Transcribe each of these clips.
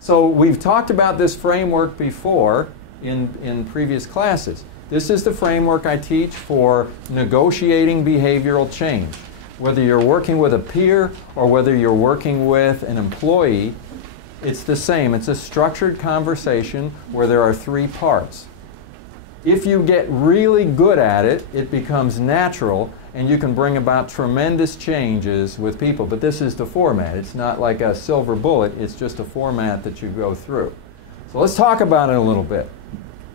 So we've talked about this framework before in previous classes. This is the framework I teach for negotiating behavioral change. Whether you're working with a peer or whether you're working with an employee, it's the same. It's a structured conversation where there are three parts. If you get really good at it, it becomes natural and you can bring about tremendous changes with people. But this is the format. It's not like a silver bullet. It's just a format that you go through. So let's talk about it a little bit.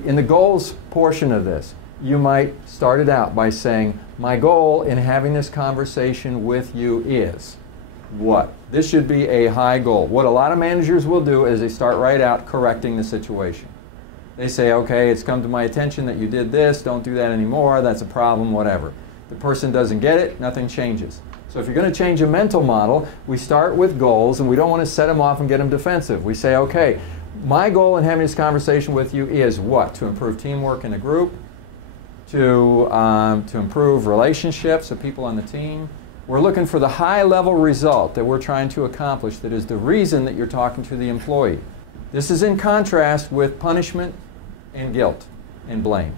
In the goals portion of this, you might start it out by saying, my goal in having this conversation with you is what? This should be a high goal. What a lot of managers will do is they start right out correcting the situation. They say, okay, it's come to my attention that you did this, don't do that anymore, that's a problem, whatever. The person doesn't get it, nothing changes. So if you're going to change a mental model, we start with goals and we don't want to set them off and get them defensive. We say, okay, my goal in having this conversation with you is what? To improve teamwork in a group, to improve relationships of people on the team. We're looking for the high-level result that we're trying to accomplish that is the reason that you're talking to the employee. This is in contrast with punishment and guilt and blame.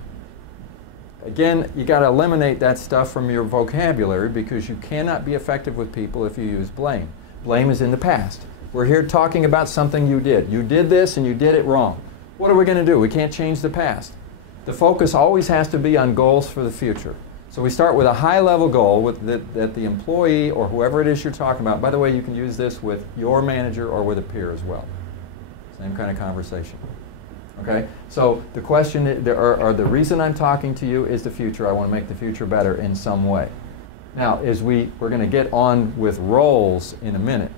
Again, you got to eliminate that stuff from your vocabulary because you cannot be effective with people if you use blame. Blame is in the past. We're here talking about something you did. You did this and you did it wrong. What are we going to do? We can't change the past. The focus always has to be on goals for the future. So we start with a high-level goal that the employee or whoever it is you're talking about. By the way, you can use this with your manager or with a peer as well. Same kind of conversation. Okay? So the question, or the reason I'm talking to you is the future. I want to make the future better in some way. Now, we're going to get on with roles in a minute.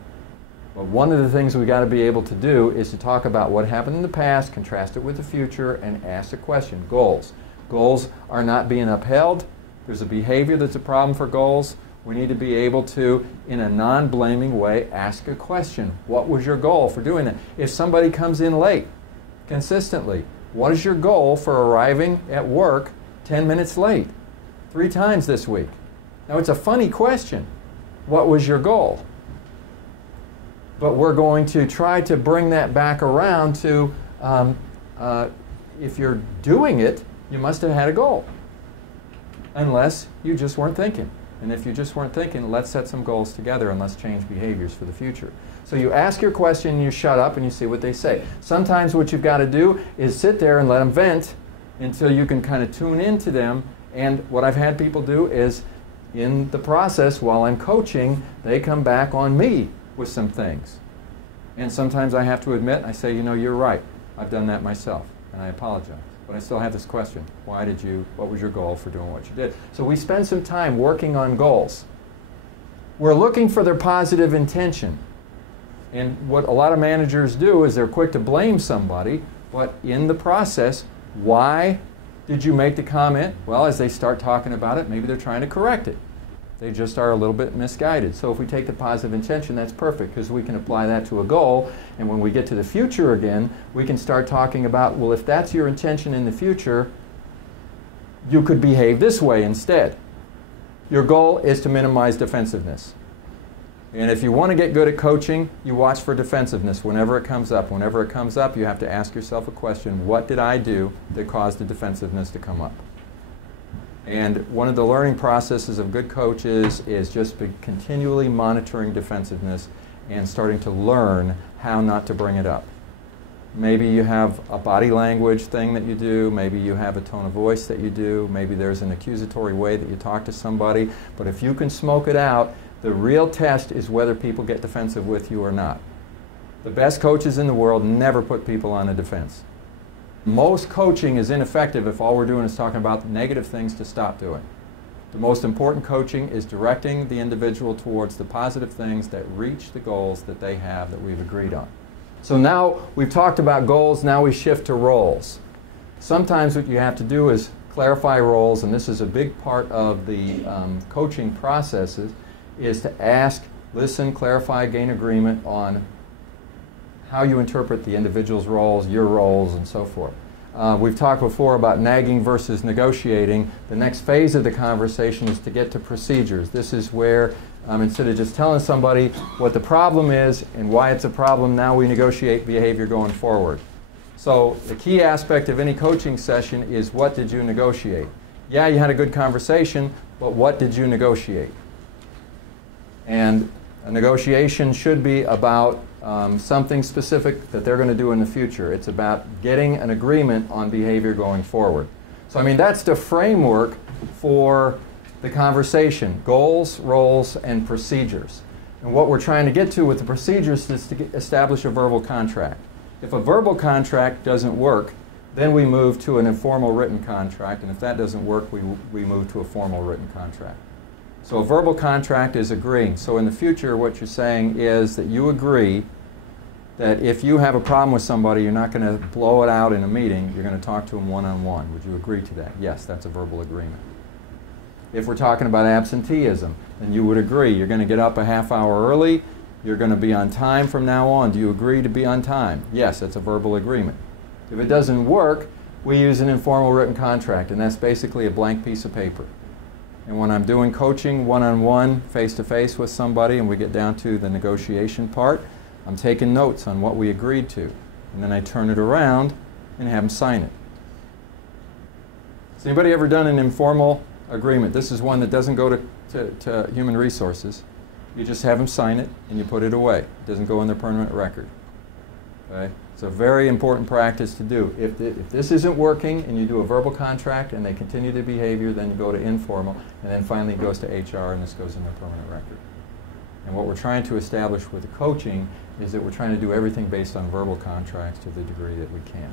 But one of the things we've got to be able to do is to talk about what happened in the past, contrast it with the future, and ask a question. Goals. Goals are not being upheld. There's a behavior that's a problem for goals. We need to be able to, in a non-blaming way, ask a question. What was your goal for doing that? If somebody comes in late consistently, what is your goal for arriving at work 10 minutes late? 3 times this week. Now, it's a funny question. What was your goal? But we're going to try to bring that back around to, if you're doing it, you must have had a goal. Unless you just weren't thinking. And if you just weren't thinking, let's set some goals together and let's change behaviors for the future. So you ask your question, and you shut up, and you see what they say. Sometimes what you've got to do is sit there and let them vent until you can kind of tune into them. And what I've had people do is, in the process, while I'm coaching, they come back on me with some things. And sometimes I have to admit, I say, you know, you're right. I've done that myself, and I apologize. But I still have this question. What was your goal for doing what you did? So we spend some time working on goals. We're looking for their positive intention. And what a lot of managers do is they're quick to blame somebody, but in the process, why did you make the comment? Well, as they start talking about it, maybe they're trying to correct it. They just are a little bit misguided. So if we take the positive intention, that's perfect because we can apply that to a goal. And when we get to the future again, we can start talking about, well, if that's your intention in the future, you could behave this way instead. Your goal is to minimize defensiveness. And if you want to get good at coaching, you watch for defensiveness whenever it comes up. Whenever it comes up, you have to ask yourself a question. What did I do that caused the defensiveness to come up? And one of the learning processes of good coaches is just continually monitoring defensiveness and starting to learn how not to bring it up. Maybe you have a body language thing that you do. Maybe you have a tone of voice that you do. Maybe there's an accusatory way that you talk to somebody. But if you can smoke it out, the real test is whether people get defensive with you or not. The best coaches in the world never put people on a defense. Most coaching is ineffective if all we're doing is talking about negative things to stop doing. The most important coaching is directing the individual towards the positive things that reach the goals that they have that we've agreed on. So now we've talked about goals, now we shift to roles. Sometimes what you have to do is clarify roles, and this is a big part of the coaching processes, is to ask, listen, clarify, gain agreement on how you interpret the individual's roles, your roles, and so forth. We've talked before about nagging versus negotiating. The next phase of the conversation is to get to procedures. This is where Instead of just telling somebody what the problem is and why it's a problem, now we negotiate behavior going forward. So the key aspect of any coaching session is, what did you negotiate? Yeah, you had a good conversation, but what did you negotiate? And a negotiation should be about something specific that they're going to do in the future. It's about getting an agreement on behavior going forward. So that's the framework for the conversation: goals, roles, and procedures. And what we're trying to get to with the procedures is to establish a verbal contract. If a verbal contract doesn't work, then we move to an informal written contract, and if that doesn't work, we move to a formal written contract. So a verbal contract is agreeing. So in the future, what you're saying is that you agree that if you have a problem with somebody, you're not going to blow it out in a meeting, you're going to talk to them one-on-one. Would you agree to that? Yes, that's a verbal agreement. If we're talking about absenteeism, then you would agree you're going to get up a half hour early, you're going to be on time from now on. Do you agree to be on time? Yes, that's a verbal agreement. If it doesn't work, we use an informal written contract, and that's basically a blank piece of paper. And when I'm doing coaching one-on-one, face-to-face with somebody, and we get down to the negotiation part, I'm taking notes on what we agreed to. And then I turn it around and have them sign it. Has anybody ever done an informal agreement? This is one that doesn't go to human resources. You just have them sign it and you put it away. It doesn't go in their permanent record. Okay? It's a very important practice to do. If this isn't working and you do a verbal contract and they continue the behavior, then you go to informal, and then finally it goes to HR, and this goes in their permanent record. And what we're trying to establish with the coaching is that we're trying to do everything based on verbal contracts to the degree that we can.